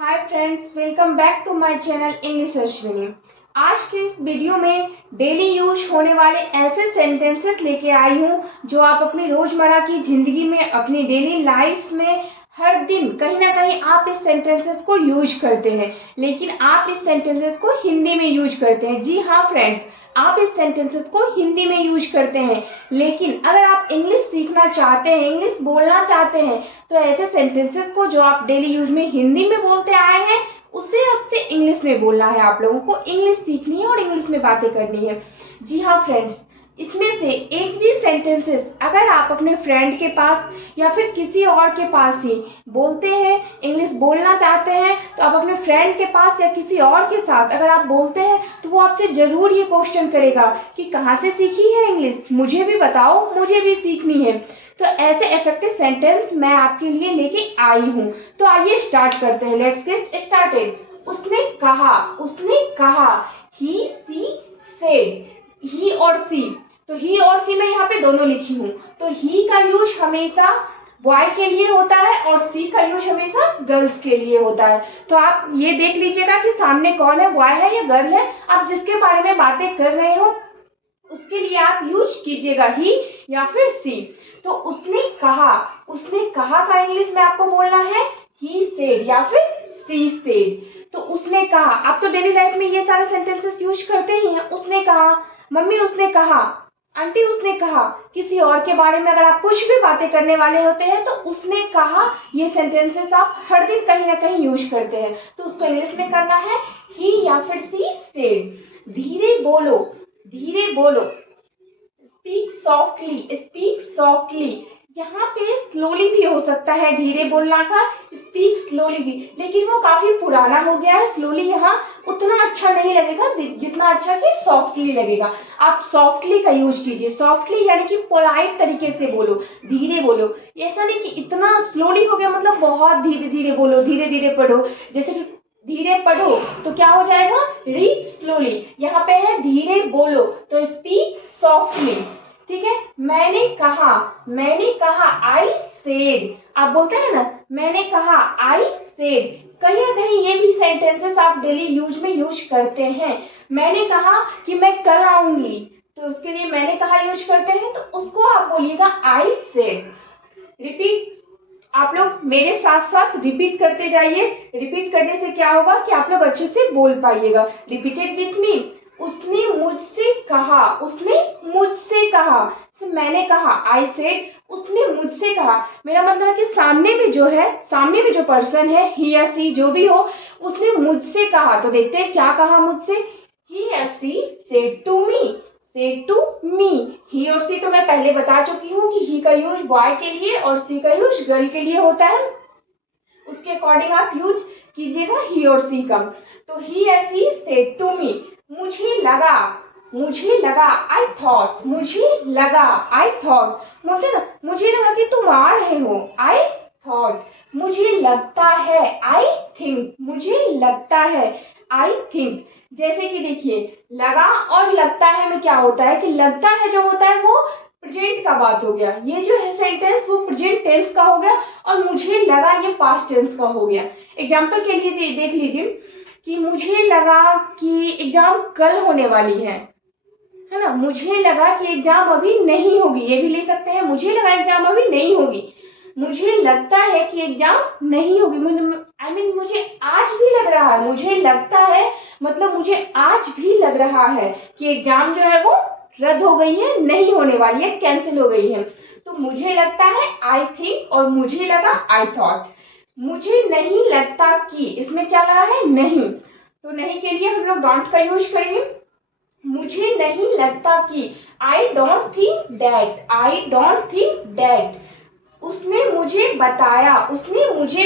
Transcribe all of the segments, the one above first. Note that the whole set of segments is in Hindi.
Hi friends, welcome back to my channel English Ashwini. आज के इस वीडियो में डेली यूज होने वाले ऐसे सेंटेंसेस लेके आई हूँ जो आप अपनी रोजमर्रा की जिंदगी में, अपनी डेली लाइफ में हर दिन कहीं ना कहीं आप इस सेंटेंसेस को यूज करते हैं, लेकिन आप इस सेंटेंसेस को हिंदी में यूज करते हैं। जी हाँ फ्रेंड्स, आप इस सेंटेंसेस को हिंदी में यूज करते हैं, लेकिन अगर आप इंग्लिश सीखना चाहते हैं, इंग्लिश बोलना चाहते हैं, तो ऐसे सेंटेंसेस को जो आप डेली यूज में हिंदी में बोलते आए हैं उसे आपसे इंग्लिश में बोलना है। आप लोगों को इंग्लिश सीखनी है और इंग्लिश में बातें करनी है। जी हाँ फ्रेंड्स, इसमें से एक भी सेंटेंसेस अगर आप अपने फ्रेंड के पास या फिर किसी और के पास ही बोलते हैं, इंग्लिश बोलना चाहते हैं, तो आप अपने फ्रेंड के पास या किसी और के साथ अगर आप बोलते हैं तो वो आपसे ज़रूर ये क्वेश्चन करेगा कि कहाँ से सीखी है इंग्लिश, मुझे भी बताओ, मुझे भी सीखनी है। तो ऐसे इफेक्टिव सेंटेंस मैं आपके लिए लेके आई हूँ। तो आइए स्टार्ट करते हैं। Let's get started. उसने कहा, ही सी सेड, ही और सी। तो ही और सी मैं यहाँ पे दोनों लिखी हूँ। तो ही का यूज हमेशा बॉय के लिए होता है और सी का यूज हमेशा गर्ल्स के लिए होता है। तो आप ये देख लीजिएगा कि सामने कौन है, बॉय है या गर्ल है। आप जिसके बारे में बातें कर रहे हो उसके लिए आप यूज कीजिएगा ही या फिर सी। तो उसने कहा का इंग्लिश में आपको बोलना है ही सेड या फिर सी सेड। तो उसने कहा, आप तो डेली लाइफ में ये सारे सेंटेंसेस यूज करते ही हैं। उसने कहा, मम्मी उसने कहा, आंटी उसने कहा। किसी और के बारे में अगर आप कुछ भी बातें करने वाले होते हैं तो उसने कहा, ये सेंटेंसेस आप हर दिन कहीं ना कहीं यूज करते हैं। तो उसको इंग्लिश में करना है ही या फिर सी सेड। धीरे बोलो, स्पीक सॉफ्टली। यहाँ पे स्लोली भी हो सकता है धीरे बोलना का, स्पीक स्लोली भी, लेकिन वो काफी पुराना हो गया है। स्लोली यहाँ उतना अच्छा नहीं लगेगा जितना अच्छा कि सॉफ्टली लगेगा। आप सॉफ्टली का यूज कीजिए। सॉफ्टली यानी कि पोलाइट तरीके से बोलो, धीरे बोलो। ऐसा नहीं कि इतना स्लोली हो गया मतलब बहुत धीरे धीरे बोलो, धीरे धीरे पढ़ो। जैसे कि धीरे पढ़ो तो क्या हो जाएगा, रीड स्लोली। यहाँ पे है धीरे बोलो तो स्पीक सॉफ्टली। ठीक है, मैंने कहा आई सेड। आप बोलते हैं ना मैंने कहा आई सेड, कहीं ना कहीं ये भी सेंटेंसेस आप डेली यूज में यूज करते हैं। मैंने कहा कि मैं कल आऊंगी, तो उसके लिए मैंने कहा यूज करते हैं, तो उसको आप बोलिएगा आई सेड। रिपीट, आप लोग मेरे साथ साथ रिपीट करते जाइए। रिपीट करने से क्या होगा कि आप लोग अच्छे से बोल पाइएगा। Repeated with me. उसने मुझसे कहा। मैंने कहा आई सेड, उसने मुझसे कहा। मेरा मतलब है कि सामने में जो पर्सन है, ही या सी जो भी हो, उसने मुझसे कहा। तो देखते हैं क्या कहा मुझसे। ही या सी सेड टू मी। ही और सी तो मैं पहले बता चुकी हूँ कि ही का यूज बॉय के लिए और सी का यूज गर्ल के लिए होता है। उसके अकॉर्डिंग आप यूज कीजिएगा ही और सी का। तो ही या सी सेड टू मी, मुझे लगा, आई थॉट, बोलते ना, मुझे लगा कि तुम आ रहे हो, आई थॉट। मुझे लगता है, आई थिंक। जैसे कि देखिए, लगा और लगता है में क्या होता है कि लगता है जो होता है वो प्रेजेंट का बात हो गया, ये जो है सेंटेंस वो प्रेजेंट टेंस का हो गया, और मुझे लगा ये पास्ट टेंस का हो गया। एग्जाम्पल के लिए देख लीजिए कि मुझे लगा कि एग्जाम कल होने वाली है ना। मुझे लगा कि एग्जाम अभी नहीं होगी, ये भी ले सकते हैं। मुझे लगा एग्जाम अभी नहीं होगी, मुझे लगता है कि एग्जाम नहीं होगी। मुझे आज भी लग रहा है, मुझे लगता है मतलब मुझे आज भी लग रहा है कि एग्जाम जो है वो रद्द हो गई है, नहीं होने वाली है, कैंसिल हो गई है। तो मुझे लगता है आई थिंक और मुझे लगा आई थॉट। मुझे नहीं लगता कि, इसमें क्या लगा है, नहीं। तो नहीं के लिए हम लोग डोंट का यूज करेंगे। मुझे नहीं लगता कि, आई डोंट थिंक दैट। उसने मुझे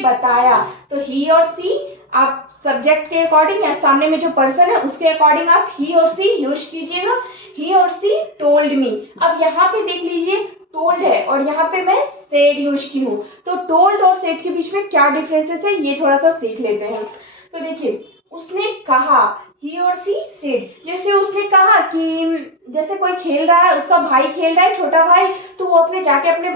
बताया। तो ही और सी आप सब्जेक्ट के अकॉर्डिंग या सामने में जो पर्सन है उसके अकॉर्डिंग आप ही और सी यूज कीजिएगा। ही और सी टोल्ड मी। अब यहाँ पे देख लीजिए, टोल्ड है और यहाँ पे मैं सेड यूज की हूँ। तो टोल्ड और सेड के बीच में क्या डिफरेंसेस है ये थोड़ा सा सीख लेते हैं। तो देखिए, उसने कहा, ही और सी सेड। जैसे उसने कहा कि जैसे कोई खेल रहा है, उसका भाई खेल रहा है, छोटा भाई, तो वो उसने अपने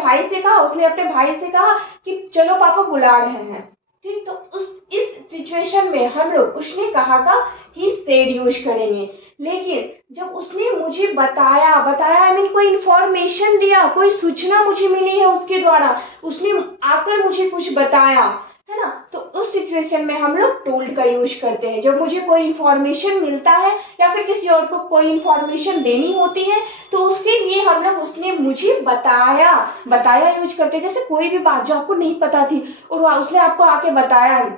भाई से कहा कि चलो पापा बुला रहे हैं। ठीक, तो इस सिचुएशन में हम लोग उसने कहा का ही सेड यूज करेंगे। लेकिन जब उसने मुझे बताया आई मीन कोई इंफॉर्मेशन दिया, कोई सूचना मुझे मिली है उसके द्वारा, उसने आकर मुझे कुछ बताया, है ना, तो उस सिचुएशन में हम लोग टोल्ड का यूज करते हैं। जब मुझे कोई इंफॉर्मेशन मिलता है या फिर किसी और को कोई इंफॉर्मेशन देनी होती है तो उसके लिए हम लोग उसने मुझे बताया यूज करते हैं। जैसे कोई भी बात जो आपको नहीं पता थी और उसने आपको आके बताया है,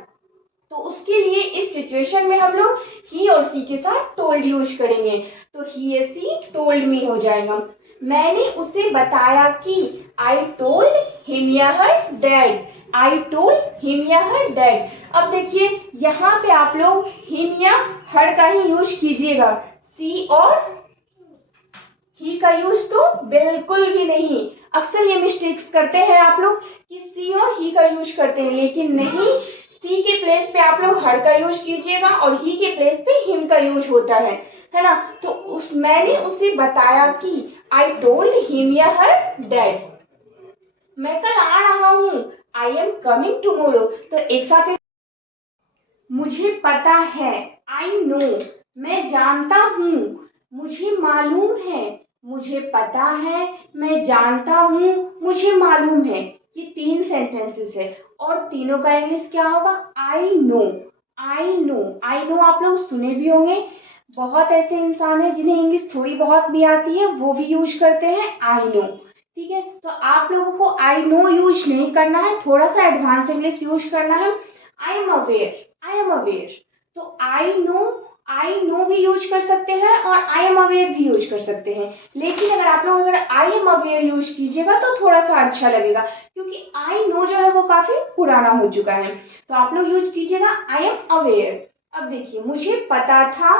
तो उसके लिए इस सिचुएशन में हम लोग ही और सी के साथ टोल्ड यूज करेंगे। तो ही या सी टोल्ड मी हो जाएगा। मैंने उसे बताया कि आई टोल्ड हिम या हर डैड, आई टोल्ड हिम या हर डैड। अब देखिए यहाँ पे आप लोग हिम या हर का ही यूज कीजिएगा, सी और ही का यूज तो बिल्कुल भी नहीं। अक्सर ये मिस्टेक्स करते हैं आप लोग कि सी और ही का यूज करते हैं, लेकिन नहीं, सी के प्लेस पे आप लोग हर का यूज कीजिएगा और ही के प्लेस पे हिम का यूज होता है ना। तो मैंने उसे बताया कि आई टोल्ड हिम या हर डैड। मैं कल आ रहा हूँ, आई एम कमिंग टुमारो। तो एक साथ मुझे पता है, आई नो, मैं जानता हूँ, मुझे मालूम है, मुझे पता है, मैं जानता हूँ, मुझे मालूम है। ये 3 सेंटेंसेस है और तीनों का इंग्लिश क्या होगा? I know. I know, I know आप लोग सुने भी होंगे। बहुत ऐसे इंसान हैं जिन्हें इंग्लिश थोड़ी बहुत भी आती है, वो भी यूज करते हैं आई नो। ठीक है, तो आप लोगों को आई नो यूज नहीं करना है, थोड़ा सा एडवांस इंग्लिश यूज करना है। I am aware, I am aware. तो आई नो भी यूज कर सकते हैं और आई एम अवेयर भी यूज कर सकते हैं। लेकिन अगर आप लोग आई एम अवेयर यूज कीजिएगा तो थोड़ा सा अच्छा लगेगा, क्योंकि आई नो जो है वो काफी पुराना हो चुका है। तो आप लोग यूज कीजिएगा आई एम अवेयर। अब देखिए, मुझे पता था,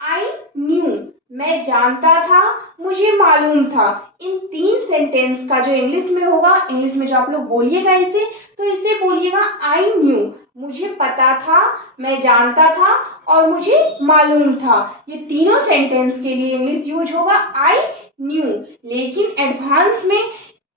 आई न्यू, मैं जानता था, मुझे मालूम था। इन 3 सेंटेंस का जो इंग्लिश में होगा, इंग्लिश में जो आप लोग बोलिएगा इसे, तो इसे बोलिएगा आई न्यू, मुझे पता था, मैं जानता था और मुझे मालूम था। ये तीनों सेंटेंस के लिए इंग्लिश यूज होगा आई न्यू। लेकिन एडवांस में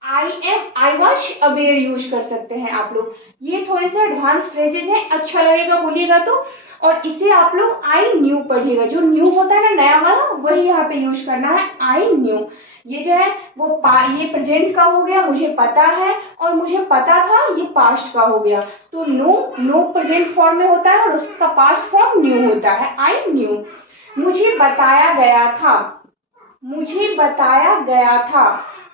आई वॉज अवेयर यूज कर सकते हैं आप लोग। ये थोड़े से एडवांस फ्रेजेज हैं, अच्छा लगेगा बोलिएगा तो। और इसे आप लोग आई न्यू पढ़िएगा, जो न्यू होता है ना नया वाला, वही यहाँ पे यूज करना है, आई न्यू। ये जो है वो ये प्रेजेंट का हो गया, मुझे पता है, और मुझे पता था ये पास्ट का हो गया। तो नो प्रेजेंट फॉर्म में होता है और उसका पास्ट फॉर्म न्यू होता है, आई न्यू। मुझे बताया गया था, मुझे बताया गया था,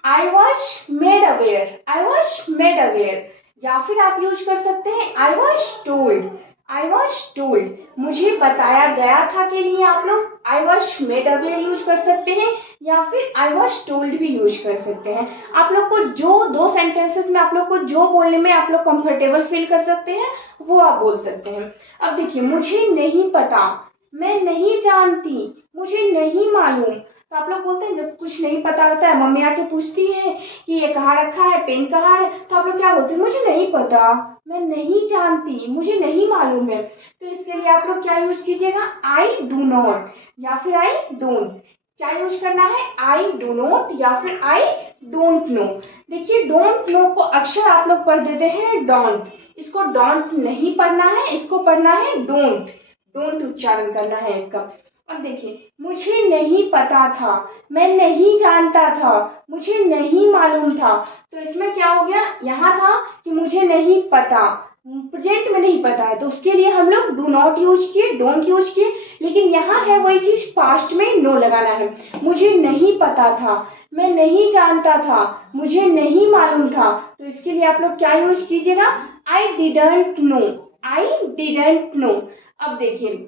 I was made aware, I was made aware. या फिर आप यूज कर सकते हैं I was told, I was told. मुझे बताया गया था के लिए आप लोग I was made aware use कर सकते हैं, या फिर आई वॉज टोल्ड भी यूज कर सकते हैं। आप लोग को जो 2 सेंटेंसेस में आप लोग को जो बोलने में आप लोग कंफर्टेबल फील कर सकते हैं वो आप बोल सकते हैं। अब देखिए, मुझे नहीं पता, मैं नहीं जानती, मुझे नहीं मालूम। तो आप लोग बोलते हैं जब कुछ नहीं पता रहता है, मम्मी आके पूछती है कि ये कहाँ रखा है, पेन कहाँ है, तो आप लोग क्या बोलते हैं? मुझे नहीं पता, मैं नहीं जानती, मुझे नहीं मालूम है। तो इसके लिए आप लोग क्या यूज कीजिएगा? आई डू नॉट या फिर आई डोंट। क्या यूज करना है? आई डू नॉट या फिर आई डोंट नो। देखिए, डोंट नो को अक्सर आप लोग पढ़ देते हैं डोंट। इसको डोंट नहीं पढ़ना है, इसको पढ़ना है डोंट। डोंट उच्चारण करना है इसका। अब देखिए, मुझे नहीं पता था, मैं नहीं जानता था, मुझे नहीं मालूम था। तो इसमें क्या हो गया? यहाँ था कि मुझे नहीं पता, प्रेजेंट में नहीं पता है, तो उसके लिए हम लोग डू नॉट यूज किए, डोंट यूज किए। लेकिन यहाँ है वही चीज, पास्ट में नो लगाना है। मुझे नहीं पता था, मैं नहीं जानता था, मुझे नहीं मालूम था। तो इसके लिए आप लोग क्या यूज कीजिएगा? I didn't know, I didn't know. अब देखिए,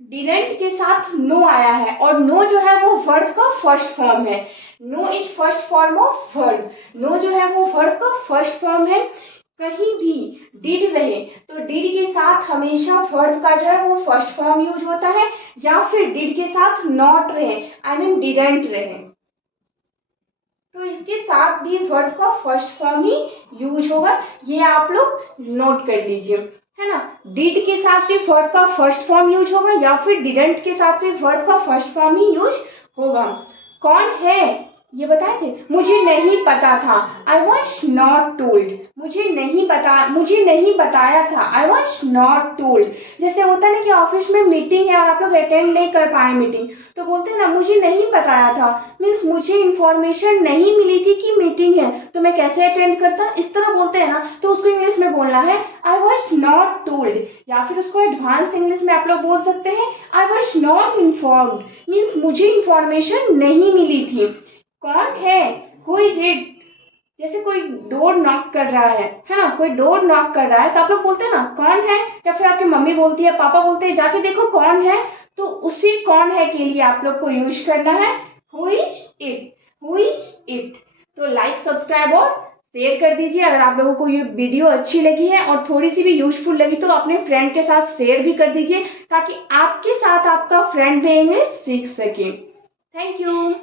डिडंट के साथ नो आया है और नो जो है वो वर्ब का फर्स्ट फॉर्म है। No is first form of verb. No जो है वो वर्ब का फर्स्ट फॉर्म है। कहीं भी डिड रहे तो डिड के साथ हमेशा वर्ब का जो है वो फर्स्ट फॉर्म यूज होता है, या फिर डिड के साथ नॉट रहे, आई मीन डिडंट रहे, तो इसके साथ भी वर्ब का फर्स्ट फॉर्म ही यूज होगा। ये आप लोग नोट कर लीजिए, है ना। डिड के साथ भी वर्ब का फर्स्ट फॉर्म यूज होगा, या फिर डिडंट के साथ भी वर्ब का फर्स्ट फॉर्म ही यूज होगा। कौन है? ये बताए थे, मुझे नहीं पता था, आई वॉज नॉट टोल्ड, मुझे नहीं बताया था, आई वॉज नॉट टोल्ड। जैसे होता है ना कि ऑफिस में मीटिंग है और आप लोग अटेंड नहीं कर पाए मीटिंग, तो बोलते हैं ना मुझे नहीं बताया था, मीन्स मुझे इन्फॉर्मेशन नहीं मिली थी कि मीटिंग है, तो मैं कैसे अटेंड करता, इस तरह बोलते हैं ना। तो उसको इंग्लिश में बोलना है आई वॉज नॉट टोल्ड, या फिर उसको एडवांस इंग्लिश में आप लोग बोल सकते हैं I was not informed, means मुझे इन्फॉर्मेशन नहीं मिली थी। कौन है, हु इज इट, जैसे कोई डोर नॉक कर रहा है ना, कोई डोर नॉक कर रहा है तो आप लोग बोलते हैं ना कौन है, या फिर आपकी मम्मी बोलती है, पापा बोलते हैं जाके देखो कौन है, तो उसी कौन है के लिए आप लोग को यूज करना है who is it, who is it. तो लाइक सब्सक्राइब और शेयर कर दीजिए। अगर आप लोगों को ये वीडियो अच्छी लगी है और थोड़ी सी भी यूजफुल लगी तो अपने फ्रेंड के साथ शेयर भी कर दीजिए, ताकि आपके साथ आपका फ्रेंड भी इंग्लिश सीख सके। Thank you.